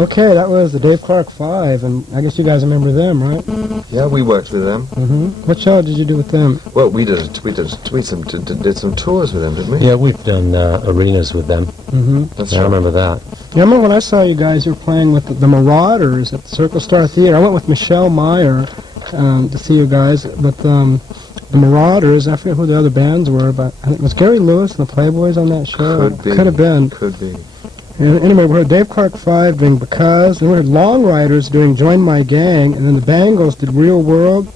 Okay, that was the Dave Clark Five, and I guess you guys remember them, right? Yeah, we worked with them. What show did you do with them? Well, we did some tours with them, didn't we? Yeah, we've done arenas with them. That's I right. remember that. Yeah, I remember when I saw you guys, you were playing with the Marauders at the Circle Star Theater. I went with Michelle Meyer to see you guys, but the Marauders, I forget who the other bands were, but I think it was Gary Lewis and the Playboys on that show. Could be. Could have been. Could be. Anyway, we heard Dave Clark 5 doing Because, and we heard Long Riders doing Join My Gang, and then the Bangles did Real World.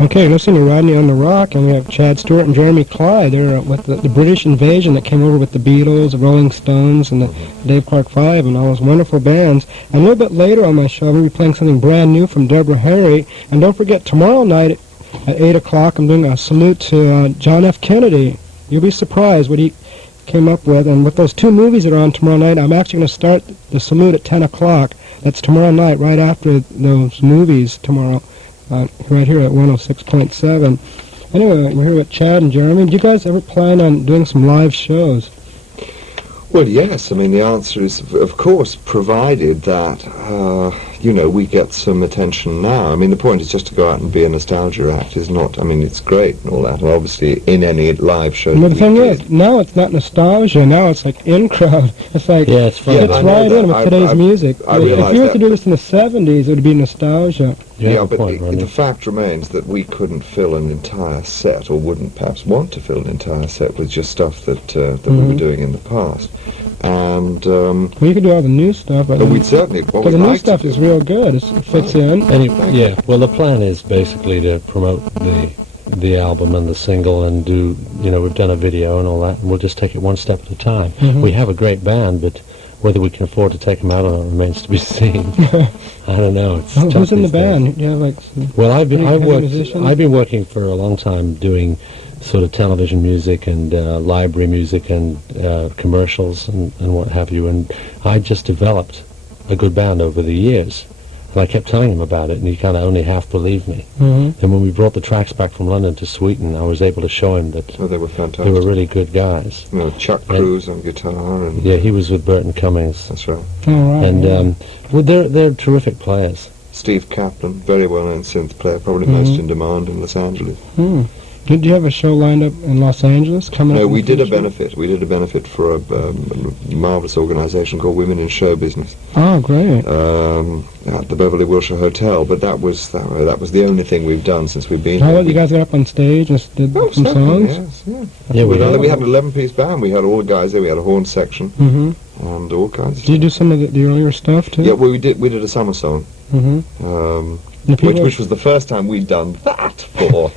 Okay, listening to Rodney on the Rock, and we have Chad Stewart and Jeremy Clyde. They're with the British invasion that came over with the Beatles, the Rolling Stones, and the Dave Clark 5, and all those wonderful bands. And a little bit later on my show, I'm going to be playing something brand new from Deborah Harry. And don't forget, tomorrow night at 8 o'clock, I'm doing a salute to John F. Kennedy. You'll be surprised what he came up with, and with those two movies that are on tomorrow night, I'm actually going to start the salute at 10 o'clock. That's tomorrow night, right after those movies tomorrow, right here at 106.7. Anyway, we're here with Chad and Jeremy. Do you guys ever plan on doing some live shows? Well, yes. I mean, the answer is, of course, provided that, we get some attention now. I mean, the point is just to go out and be a nostalgia act is not, I mean, it's great and all that, and obviously in any live show. Well, the thing is, now it's not nostalgia, now it's like in-crowd. It's like, Yeah, it's fun. it's I know right that. in with today's music. I If realize you were that, to do this in the 70s, it would be nostalgia. Yeah, but but the fact remains that we couldn't fill an entire set, or wouldn't perhaps want to fill an entire set with just stuff that we were doing in the past. And Well, you could do all the new stuff, but we'd certainly, what because we'd the new like stuff to is do. real good. It fits in. Well, the plan is basically to promote the album and the single and do, we've done a video and all that, and we'll just take it one step at a time. We have a great band, but whether we can afford to take them out or not remains to be seen. I don't know. It's tough Who's in the these days. band? Yeah, like. Well, I've musicians? been working for a long time doing sort of television music and library music and commercials and what have you, and I just developed a good band over the years. And I kept telling him about it, and he kind of only half believed me. And when we brought the tracks back from London to Sweden, I was able to show him that They were fantastic. they were really good guys. Chuck Cruz on guitar, and Yeah, he was with Burton Cummings. that's right. All right. And well, they're terrific players. Steve Kaplan, very well-known synth player, probably most in demand in Los Angeles. Did you have a show lined up in Los Angeles coming up? No, in we the did a future? benefit. We did a benefit for a marvelous organisation called Women in Show Business Oh, great. at the Beverly Wilshire Hotel. But that was the only thing we've done since we've been How here. about you guys got up on stage and did Oh, some certainly, songs? yes, Yeah, we we did. had an 11-piece band. We had all the guys there. We had a horn section and all kinds of Did you do some of the earlier stuff too? Yeah, well, we did a summer song, which was the first time we'd done that for,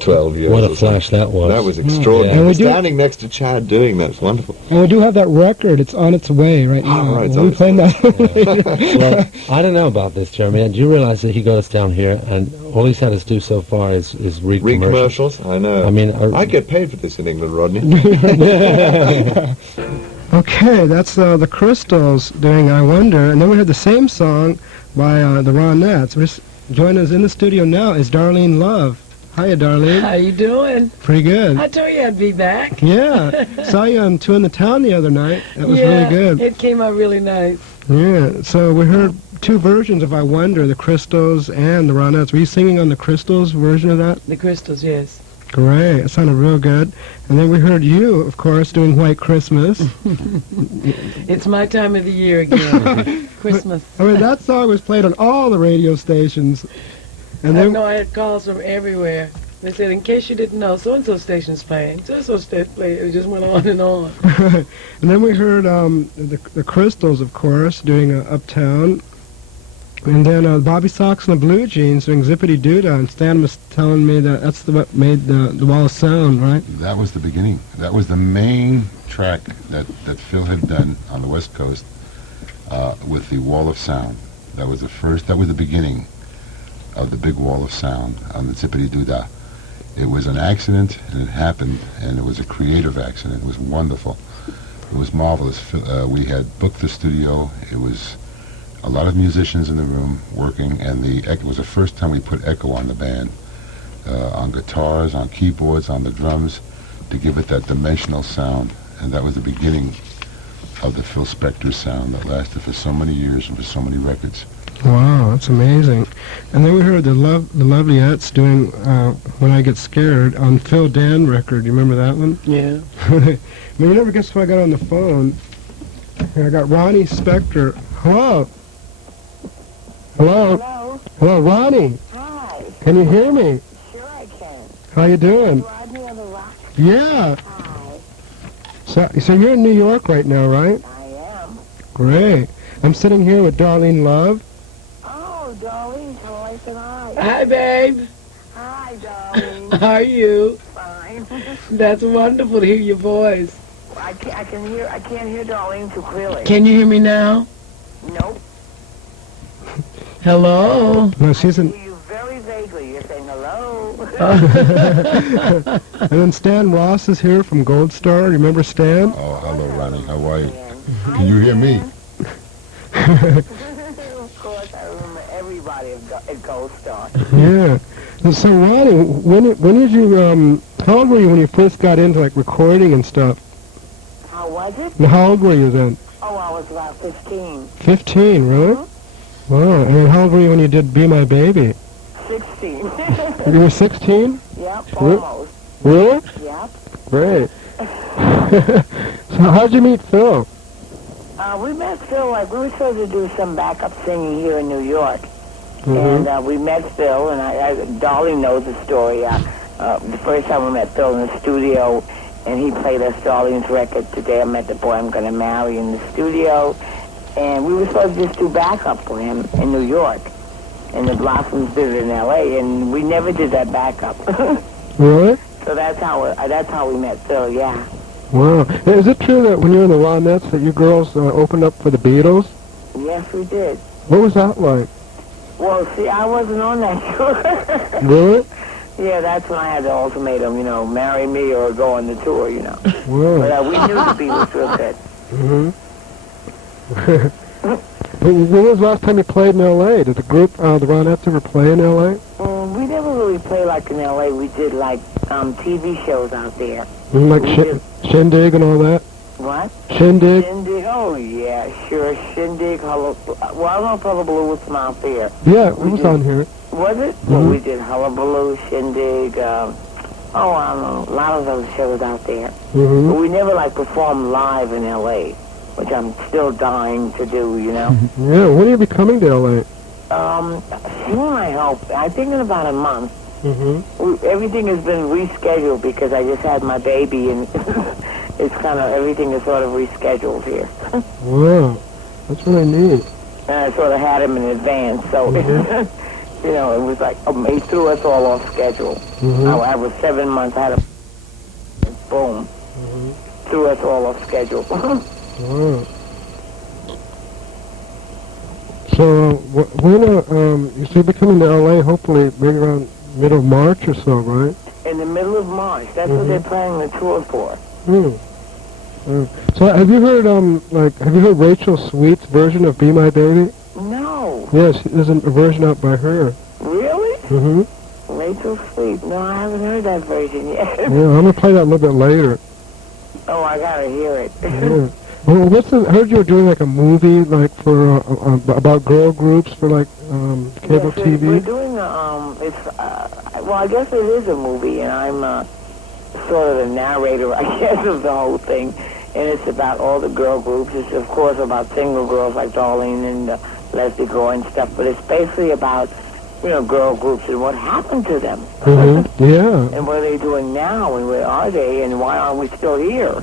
12 years. What a or something. flash that was. That was extraordinary. And we do- Standing next to Chad doing that's wonderful. And we do have that record. It's on its way right now. right, it's We'll on be playing that later. Well, I don't know about this, Jeremy. Do you realize that he got us down here, and all he's had us do so far is read commercials? Commercials? I know. I mean, I get paid for this in England, Rodney. Okay, that's the Crystals doing I Wonder. And then we heard the same song by the Ronettes. Joining us in the studio now is Darlene Love. Hiya, Darlene. How you doing? Pretty good. I told you I'd be back. Yeah. Saw you on Two in the Town the other night. That was Yeah, really good. it came out really nice. Yeah. So we heard two versions of I Wonder, the Crystals and the Ronettes. Were you singing on the Crystals version of that? The Crystals, yes. Great. It sounded real good. And then we heard you, of course, doing White Christmas. It's my time of the year again. Christmas. I mean, that song was played on all the radio stations. And I then, know I had calls from everywhere. They said, in case you didn't know, so-and-so station's playing, so-and-so station playing. It just went on and on. and then we heard the Crystals, of course, doing Uptown. And then Bobby Sox and the Blue Jeans doing Zippity Doodah. And Stan was telling me that that's what made the Wall of Sound, right? That was the beginning. That was the main track that Phil had done on the West Coast with the Wall of Sound. That was the beginning of the big Wall of Sound on the Zippity Doodah. It was an accident, and it happened, and it was a creative accident. It was wonderful. It was marvelous. We had booked the studio. It was a lot of musicians in the room working, and it was the first time we put echo on the band, on guitars, on keyboards, on the drums, to give it that dimensional sound. And that was the beginning of the Phil Spector sound that lasted for so many years and for so many records. Wow, that's amazing. And then we heard the Lovelyettes doing When I Get Scared on Phil Dan record. You remember that one? Yeah. I mean, you never guess who I got on the phone. Here, I got Ronnie Spector. Hello? Hello? Hello? Hello, Ronnie. Hi. Can you hear me? Sure I can. How you doing? Rodney on the rock. Yeah. Hi. So you're in New York right now, right? I am. Great. I'm sitting here with Darlene Love. Oh, Darlene, so I said hi. Hi, babe. Hi, Darlene. How are you? Fine. That's wonderful to hear your voice. I can't hear Darlene too clearly. Can you hear me now? Nope. Hello. No, she's I in. hear you very vaguely. You're saying hello. And then Stan Ross is here from Gold Star. Remember Stan? Oh, hello, Ronnie. How are you? Hi, Can you hear me? Of course, I remember everybody at Gold Star. Yeah. And so Ronnie, when did you how old were you when you first got into like recording and stuff? How was it? And how old were you then? Oh, I was about 15. 15, really? Wow. And how old were you when you did Be My Baby? 16. You were 16? Yep, almost. Really? Yep. Great. So how'd you meet Phil? We met Phil, like, we were supposed to do some backup singing here in New York. Mhm. And we met Phil, and Darlene knows the story. The first time we met Phil in the studio, and he played us Darlene's record, Today I Met the Boy I'm Gonna Marry, in the studio. And we were supposed to just do backup for him in New York. And the Blossoms did it in L.A., and we never did that backup. Really? So that's how we met Phil, yeah. Wow. Is it true that when you were in the Ronettes that you girls opened up for the Beatles? Yes, we did. What was that like? Well, see, I wasn't on that tour. Really? Yeah, that's when I had the ultimatum, marry me or go on the tour, Wow. But we knew the Beatles real good. When was the last time you played in L.A.? Did the group, the Ronettes, ever play in L.A.? We never really played like in L.A. We did like TV shows out there. Like We did- Shindig and all that? What? Shindig? Shindig? Oh, yeah, sure. Shindig, Well, I don't know if Hullabaloo was from out there. Yeah, it was on here. Was it? Well, we did Hullabaloo, Shindig, I don't know, a lot of those shows out there. Mm-hmm. But we never, performed live in L.A., which I'm still dying to do, Yeah, when are you be coming to L.A.? Soon, I hope. I think in about a month. Mm-hmm. Everything has been rescheduled because I just had my baby, and it's everything is sort of rescheduled here. Wow, that's really neat. And I sort of had him in advance, so, it was like, he threw us all off schedule. I was 7 months, I had a boom. Threw us all off schedule. Wow. So, when you should be coming to L.A. hopefully maybe around middle of March or so, right? In the middle of March. That's what they're planning the tour for. So have you heard Rachel Sweet's version of Be My Baby? No. Yes, there's a version out by her. Really? Mm-hmm. Rachel Sweet. No, I haven't heard that version yet. Yeah, I'm going to play that a little bit later. Oh, I gotta hear it. Yeah. Well, I heard you were doing a movie for about girl groups for cable Yes, TV. We're doing I guess it is a movie, and I'm sort of the narrator, I guess, of the whole thing. And it's about all the girl groups. It's of course about single girls like Darlene and Leslie Gore and stuff. But it's basically about girl groups and what happened to them. Mm-hmm. Yeah. And what are they doing now, and where are they, and why aren't we still here?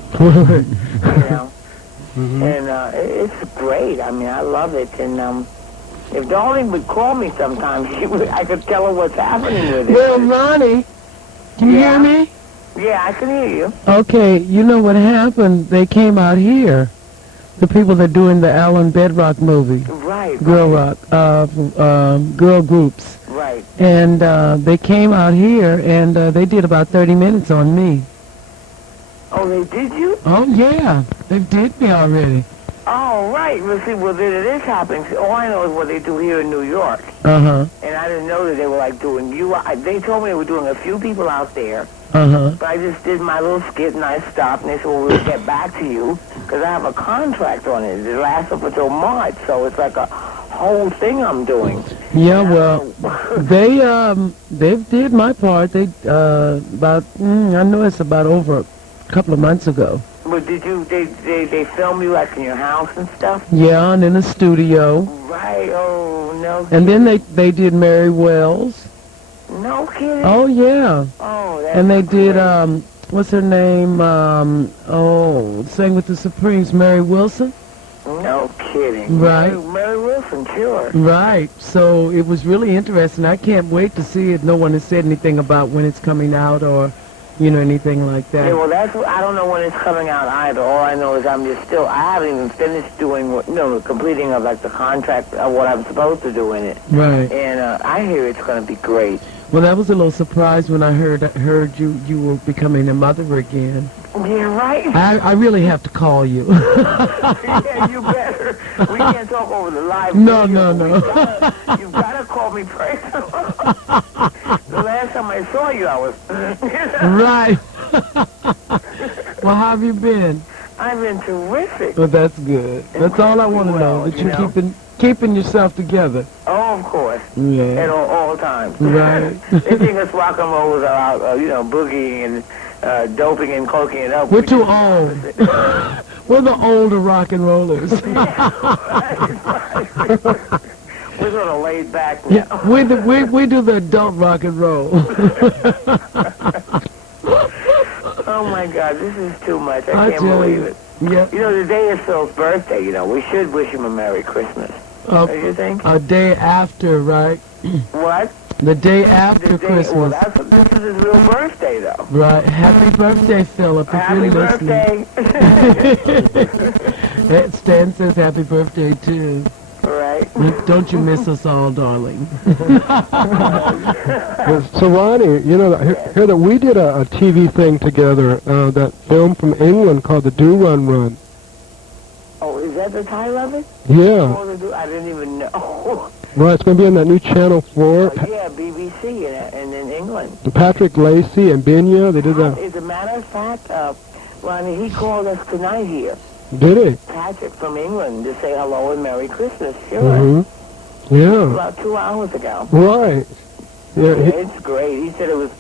And it's great. I mean, I love it. And if Darlene would call me sometime, I could tell her what's happening with it. Well, Ronnie, can you hear me? Yeah, I can hear you. Okay, you know what happened? They came out here. The people that are doing the Alan Bedrock movie. Right. Girl rock, girl groups. Right. And they came out here, and they did about 30 minutes on me. Oh, they did you? Oh, yeah. They did me already. Oh, right. Well, see, then it is happening. See, all I know is what they do here in New York. Uh-huh. And I didn't know that they were, doing you. They told me they were doing a few people out there. Uh-huh. But I just did my little skit, and I stopped, and they said, well, we'll get back to you. because I have a contract on it. It lasts up until March, so it's like a whole thing I'm doing. Yeah, well, they did my part. They I know it's about over a couple of months ago. But did you, they film you like in your house and stuff? Yeah, and in the studio. Right, oh, no. And then they did Mary Wells. No kidding? Oh, yeah. Oh, that's And they did, great. what's her name? Sang with the Supremes, Mary Wilson. No kidding. Right. Mary Wilson, sure. Right. So it was really interesting. I can't wait to see it. No one has said anything about when it's coming out or, anything like that. Yeah, well, I don't know when it's coming out either. All I know is I haven't even finished doing, the completing of, like, the contract of what I'm supposed to do in it. Right. And I hear it's going to be great. Well, that was a little surprise when I heard you were becoming a mother again. Yeah, right? I really have to call you. Yeah, you better. We can't talk over the live No, video. no. You've got to call me personal. The last time I saw you, I was... Right. Well, how have you been? I've been terrific. Well, that's good. That's all I want to know, that you're keeping yourself together. Oh, of course. Yeah. At all times. Right. They think us rock and rollers are out, boogieing and doping and coking it up. We're too old. We're the older rock and rollers. We're sort of laid back now. Yeah, we do the adult rock and roll. Oh, my God, this is too much. I can't tell believe you. it. Yeah. Today is Phil's birthday, We should wish him a Merry Christmas. Don't you think? A day after, right? What? The day after Christmas. Well, this is his real birthday, though. Right. Happy birthday, Philip, if Happy you're listening. birthday. Stan says happy birthday, too. Right. Don't you miss us all, darling. So, Ronnie, hear that we did a TV thing together, that film from England called The Do Run Run. Oh, is that the title of it? Yeah. I didn't even know. Well, it's going to be on that new Channel 4. Yeah, BBC in England. Patrick Lacey and Binya, they did that. As a matter of fact, Ronnie, he called us tonight here. Did he? Patrick from England to say hello and Merry Christmas. Sure. Mm-hmm. Yeah. About 2 hours ago. Right. Yeah. It's great. He said it was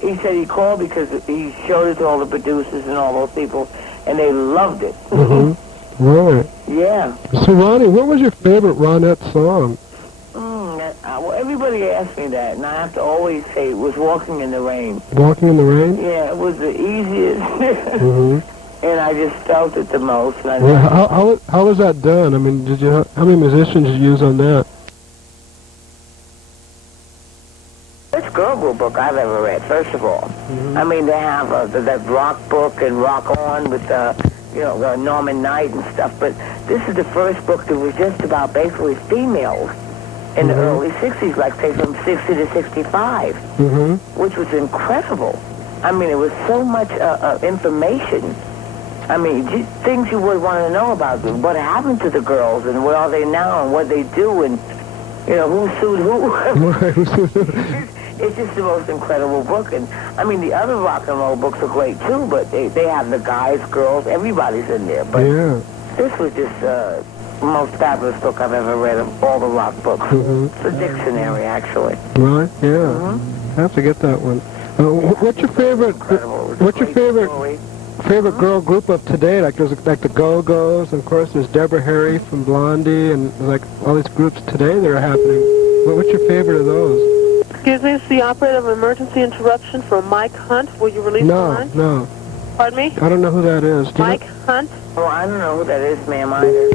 He said he called because he showed it to all the producers and all those people, and they loved it. Mm-hmm. Right. Yeah. So, Ronnie, what was your favorite Ronette song? Well, everybody asks me that, and I have to always say it was Walking in the Rain. Walking in the Rain? Yeah, it was the easiest. Mm-hmm. And I just felt it the most. And How was that done? I mean, how many musicians did you use on that? First girl group book I've ever read, first of all. Mm-hmm. I mean, they have that rock book and Rock On with Norman Knight and stuff, but this is the first book that was just about basically females in the early 60s, like say from 60 to 65, which was incredible. I mean, it was so much information. I mean, things you would want to know about what happened to the girls and where are they now and what they do and, who sued who. It's just the most incredible book. And, I mean, the other rock and roll books are great, too, but they have the guys, girls, everybody's in there. But this was just the most fabulous book I've ever read of all the rock books. It's a dictionary, actually. Right, yeah. I have to get that one. What's your favorite? What's your favorite girl group of today? Like there's like the Go-Go's, and of course there's Deborah Harry from Blondie, and like all these groups today that are happening. What's your favorite of those? Excuse me, it's the operator of emergency interruption for Mike Hunt. Will you release the line? No. Pardon me? I don't know who that is. Mike Hunt. Oh, I don't know who that is, ma'am, either.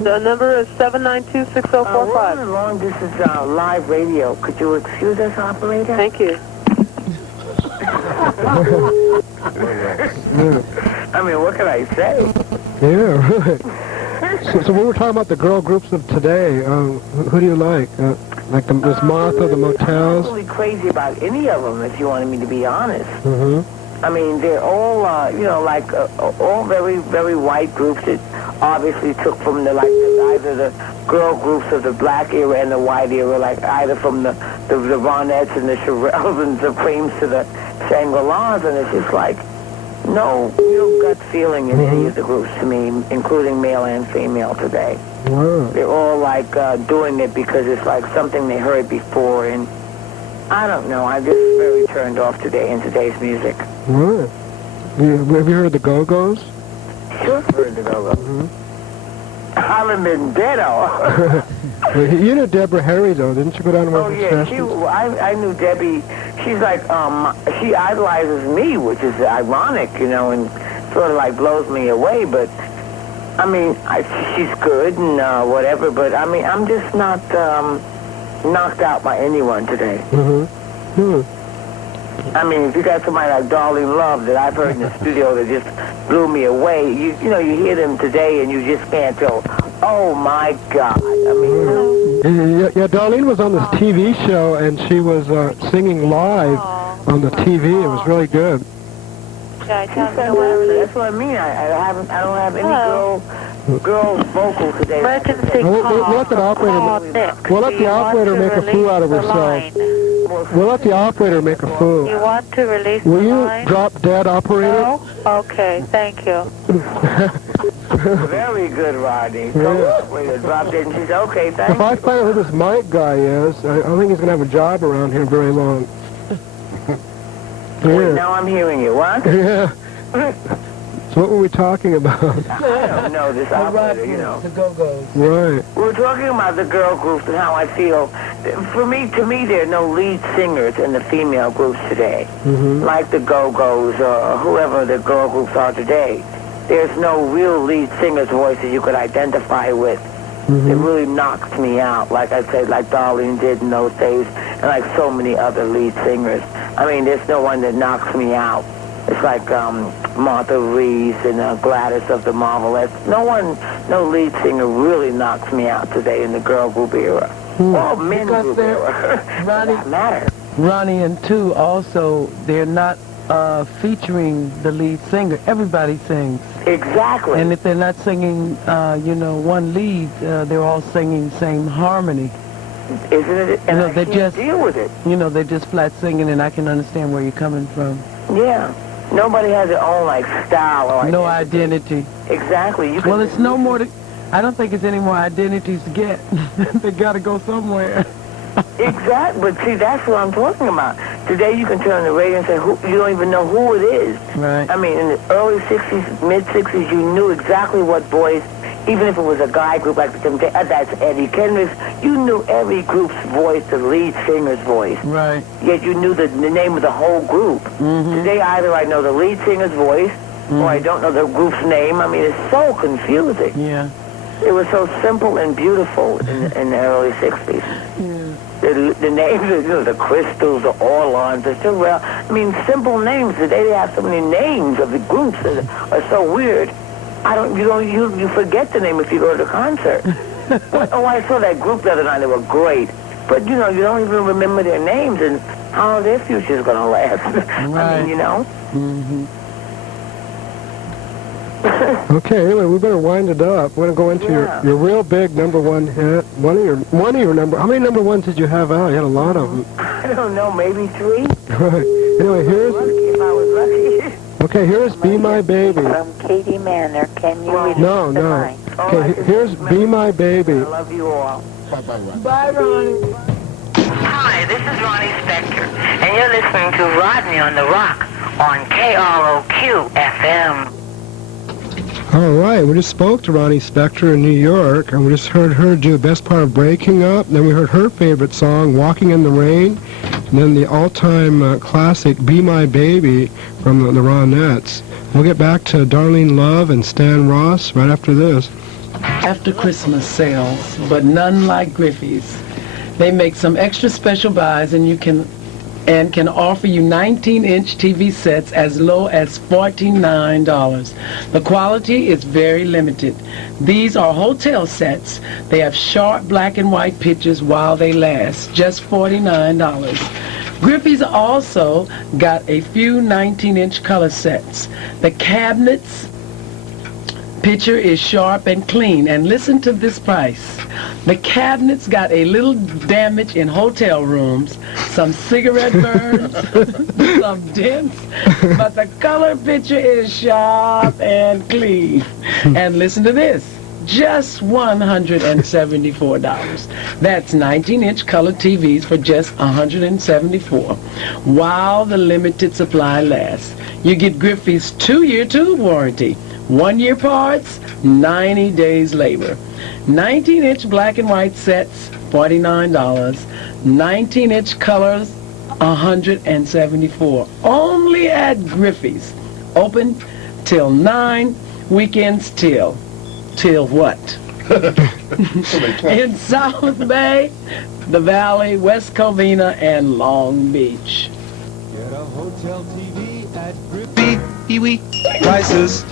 The number is 792-6045. We're on a long distance live radio. Could you excuse us, operator? Thank you. I mean, what can I say? Yeah, right. So we were talking about the girl groups of today. Who do you like? Like the Miss Martha, the Motels? I'm really crazy about any of them, if you wanted me to be honest. Mm-hmm. I mean, they're all, all very, very white groups that obviously took from either the girl groups of the black era and the white era, like either from the Ronettes and the Shirelles and Supremes to the Shangri-Las, and it's just like, no real gut feeling in any of the groups to me, including male and female today. Wow. They're all like doing it because it's like something they heard before, and I don't know. I'm just very turned off today in today's music. Right. Have you heard the Go-Go's? Sure, I've heard the Go-Go's. I'm in Deado. You know Deborah Harry, though, didn't you go down to one Oh of her yeah, sessions? I knew Debbie. She's like she idolizes me, which is ironic, you know, and sort of like blows me away. But I mean, she's good and whatever. But I mean, I'm just not knocked out by anyone today. I mean, if you got somebody like Darlene Love that I've heard in the studio that just blew me away, you know, you hear them today and you just can't tell. Oh my God! I mean, you know. Yeah, Darlene was on this TV show, and she was singing live on the TV. It was really good. That's what I mean. I don't have any girl vocal today. Emergency We'll let the operator make a fool out of herself. We'll let the operator make a fool. You want to release Will the you line? drop dead, operator? No? Okay, thank you. Very good, Rodney. Yeah. Wait, dropped it, and she said, "Okay, thank If I find out who this Mike guy is, I don't think he's going to have a job around here very long. Wait, now I'm hearing you. What? Yeah. So what were we talking about? I don't know this operator, you know. The Go-Go's. Right. We're talking about the girl groups and how I feel. To me, there are no lead singers in the female groups today, like the Go-Go's or whoever the girl groups are today. There's no real lead singer's voices you could identify with. It really knocks me out, like I said, like Darlene did in those days, and like so many other lead singers. I mean, there's no one that knocks me out. It's like Martha Reeves and Gladys of the Marvelettes. No lead singer really knocks me out today in the girl group era. Or men group era. Ronnie, That matter. Ronnie and two also, they're not featuring the lead singer. Everybody sings. Exactly. And if they're not singing, one lead, they're all singing same harmony. Isn't it? And You know, I they can't just- deal with it. They're just flat singing, and I can understand where you're coming from. Yeah. Nobody has their own, like, style or No identity. Exactly. You can Well, it's no more I don't think it's any more identities to get. They got to go somewhere. Exactly. But see, that's what I'm talking about. Today you can turn on the radio and say, you don't even know who it is. Right. I mean, in the early 60s, mid-60s, you knew exactly what voice, even if it was a guy group like that's Eddie Kendricks, you knew every group's voice, the lead singer's voice. Right. Yet you knew the name of the whole group. Today, either I know the lead singer's voice, or I don't know the group's name. I mean, it's so confusing. Yeah. It was so simple and beautiful in the early 60s. Yeah. The names, the Crystals, the Orlons, the still, well, I mean, simple names. Today they have so many names of the groups that are so weird. You forget the name if you go to the concert. I saw that group the other night. They were great. But, you don't even remember their names and how their future's going to last. Right. I mean, Okay, anyway, we better wind it up. We're going to go into your real big #1 hit. One of your number. How many number ones did you have out? You had a lot of them. I don't know, maybe 3? Right. Anyway, If I was lucky. Okay, here's Be My Baby. From Katie Manor, can you release No. the line? Okay, here's Be My Baby. I love you all. Bye-bye, Ronnie. Bye, Ronnie. Hi, this is Ronnie Spector, and you're listening to Rodney on the Rock on KROQ-FM. All right, we just spoke to Ronnie Spector in New York, and we just heard her do the best part of Breaking Up. Then we heard her favorite song, Walking in the Rain, and then the all-time classic, Be My Baby, from the Ronettes. We'll get back to Darlene Love and Stan Ross right after this. After Christmas sales, but none like Griffey's. They make some extra special buys, and can offer you 19-inch TV sets as low as $49. The quality is very limited. These are hotel sets. They have sharp black and white pictures while they last, just $49. Griffey's also got a few 19-inch color sets. The cabinets Picture is sharp and clean, and listen to this price. The cabinets got a little damage in hotel rooms, some cigarette burns, some dents, but the color picture is sharp and clean. And listen to this, just $174. That's 19-inch color TVs for just $174 while the limited supply lasts. You get Griffey's 2-year tube warranty, 1-year parts, 90 days labor. 19-inch black and white sets, $49. 19-inch colors, $174. Only at Griffey's. Open till 9, weekends till what? In South Bay, the Valley, West Covina, and Long Beach. Get a hotel TV at Griffey Pee-wee prices.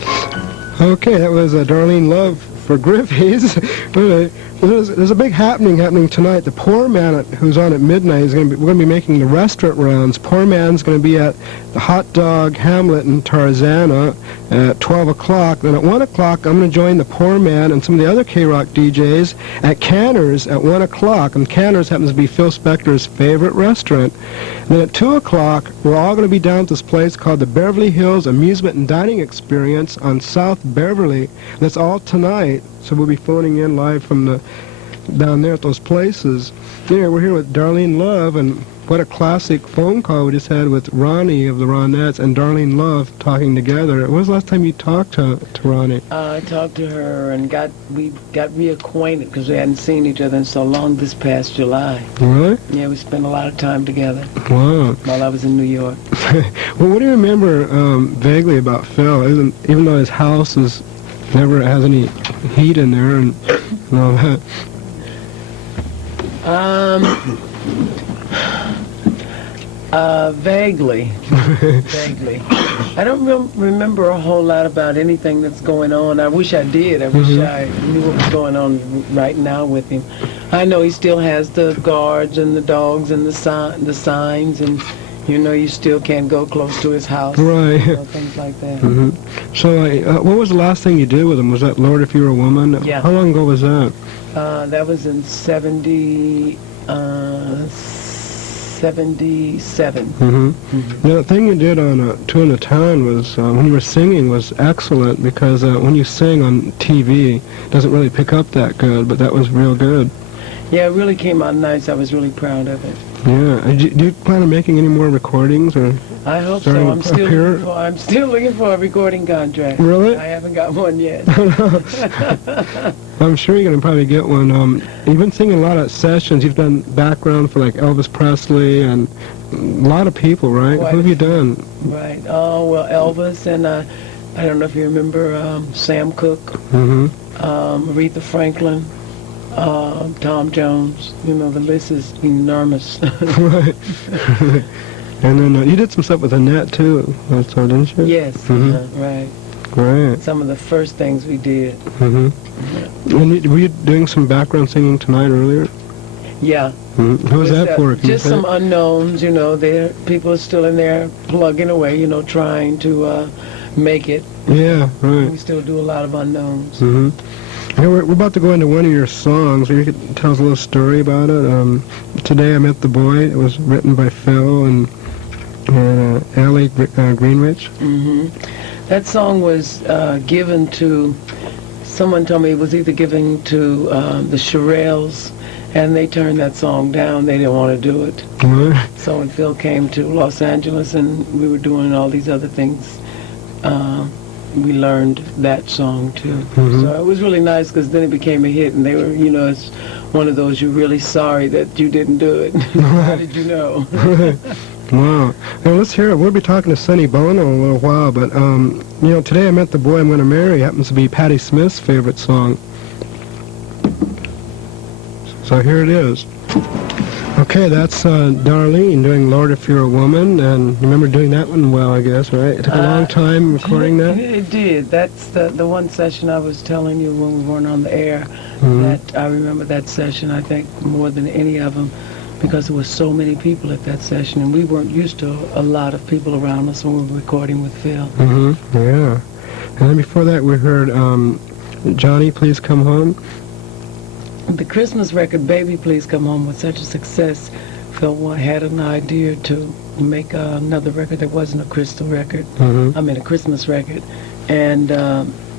Okay, that was Darlene Love for Griffey's. There's a big happening tonight. The Poor Man who's on at midnight is we're going to be making the restaurant rounds. Poor Man's going to be at the Hot Dog Hamlet in Tarzana at 12 o'clock. Then at 1 o'clock, I'm going to join the Poor Man and some of the other KROQ DJs at Canner's at 1 o'clock. And Canner's happens to be Phil Spector's favorite restaurant. And then at 2 o'clock, we're all going to be down at this place called the Beverly Hills Amusement and Dining Experience on South Beverly. And that's all tonight. So we'll be phoning in live from down there at those places. Yeah, we're here with Darlene Love, and what a classic phone call we just had with Ronnie of the Ronettes and Darlene Love talking together. When was the last time you talked to Ronnie? I talked to her and we got reacquainted because we hadn't seen each other in so long this past July. Really? Yeah, we spent a lot of time together. Wow. While I was in New York. Well, what do you remember vaguely about Phil? Even though his house never has any heat in there and all that. Vaguely. Vaguely. I don't remember a whole lot about anything that's going on. I wish I did. I wish I knew what was going on right now with him. I know he still has the guards and the dogs and the signs, and you still can't go close to his house. Right. Things like that. So, what was the last thing you did with him? Was that Lord If You Were a Woman? Yeah. How long ago was that? That was in 77. Now, the thing you did on Two in the Town was, when you were singing, was excellent, because when you sing on TV, it doesn't really pick up that good, but that was real good. Yeah, it really came out nice. I was really proud of it. Yeah. Do you plan on making any more recordings, or? I hope so. I'm still looking for a recording contract. Really? I haven't got one yet. I'm sure you're going to probably get one. You've been singing a lot of sessions. You've done background for like Elvis Presley and a lot of people, right? Who have you done? Right. Oh, well, Elvis, and I don't know if you remember Sam Cooke, Aretha Franklin, Tom Jones. The list is enormous. Right. And then you did some stuff with Annette, too, so didn't you? Yes, right. Right. Some of the first things we did. And were you doing some background singing tonight earlier? Yeah. Who was that for? Just some unknowns, people are still in there plugging away, trying to make it. Yeah, right. We still do a lot of unknowns. Hey, we're about to go into one of your songs. Maybe you could tell us a little story about it. Today I Met the Boy. It was written by Phil and Allie Greenwich. That song was given to, someone told me it was either given to the Shirelles, and they turned that song down. They didn't want to do it. So when Phil came to Los Angeles and we were doing all these other things, we learned that song too. So it was really nice, because then it became a hit, and they were, it's one of those, you're really sorry that you didn't do it. How did you know? Wow. Now let's hear it. We'll be talking to Sonny Bono in a little while, but Today I Met the Boy I'm Gonna Marry happens to be Patti Smith's favorite song. So here it is. Okay, that's Darlene doing Lord If You're a Woman, and you remember doing that one well, I guess, right? It took a long time recording that? It did. That's the one session I was telling you when we weren't on the air. That I remember that session, I think, more than any of them, because there were so many people at that session, and we weren't used to a lot of people around us when we were recording with Phil. Yeah. And then before that, we heard Johnny, Please Come Home. The Christmas record, Baby Please Come Home, was such a success. Phil had an idea to make another record that wasn't a crystal record. I mean, a Christmas record. And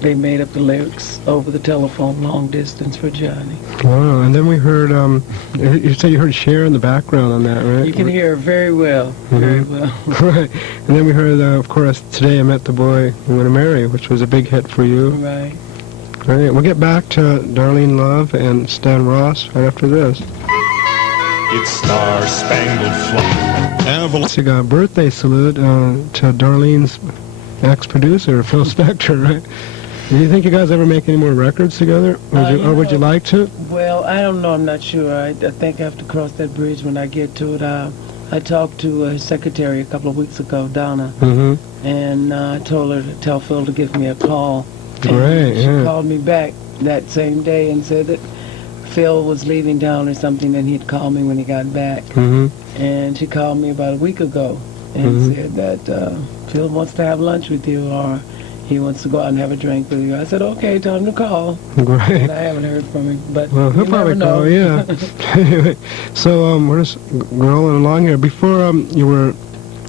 they made up the lyrics over the telephone, long distance for Johnny. Wow, and then we heard, you said you heard Cher in the background on that, right? You can hear her very well, very well. Right, and then we heard, of course, Today I Met the Boy I'm Gonna Marry, which was a big hit for you. Right. All right, we'll get back to Darlene Love and Stan Ross right after this. It's Star Spangled Flight. So you got a birthday salute to Darlene's ex-producer, Phil Spector, right? Do you think you guys ever make any more records together? Or would you like to? Well, I don't know. I'm not sure. I think I have to cross that bridge when I get to it. I talked to his secretary a couple of weeks ago, Donna, and I told her to tell Phil to give me a call. Great, She called me back that same day and said that Phil was leaving town or something, and he'd call me when he got back. And she called me about a week ago and said that Phil wants to have lunch with you, or he wants to go out and have a drink with you. I said, okay, tell him to call. Great. But I haven't heard from him, but well, he'll probably call, yeah. Anyway, so we're just rolling along here. Before you were,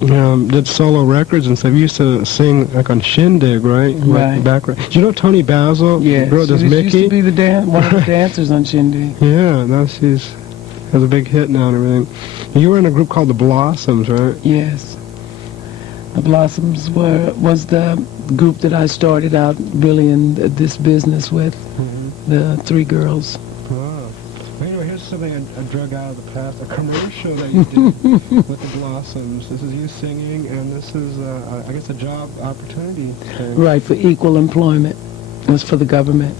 did solo records and stuff, you used to sing like on Shindig, right? Right. Background. Do you know Tony Basil? Yes. Girl, does She Mickey? used to be one of the dancers on Shindig. Yeah, now she's has a big hit now and everything. You were in a group called the Blossoms, right? Yes. The Blossoms was the group that I started out really in this business with, the three girls. Wow. Anyway, here's something I drug out of the past, a commercial that you did with the Blossoms. This is you singing, and this is, I guess, a job opportunity thing. Right, for equal employment. It was for the government.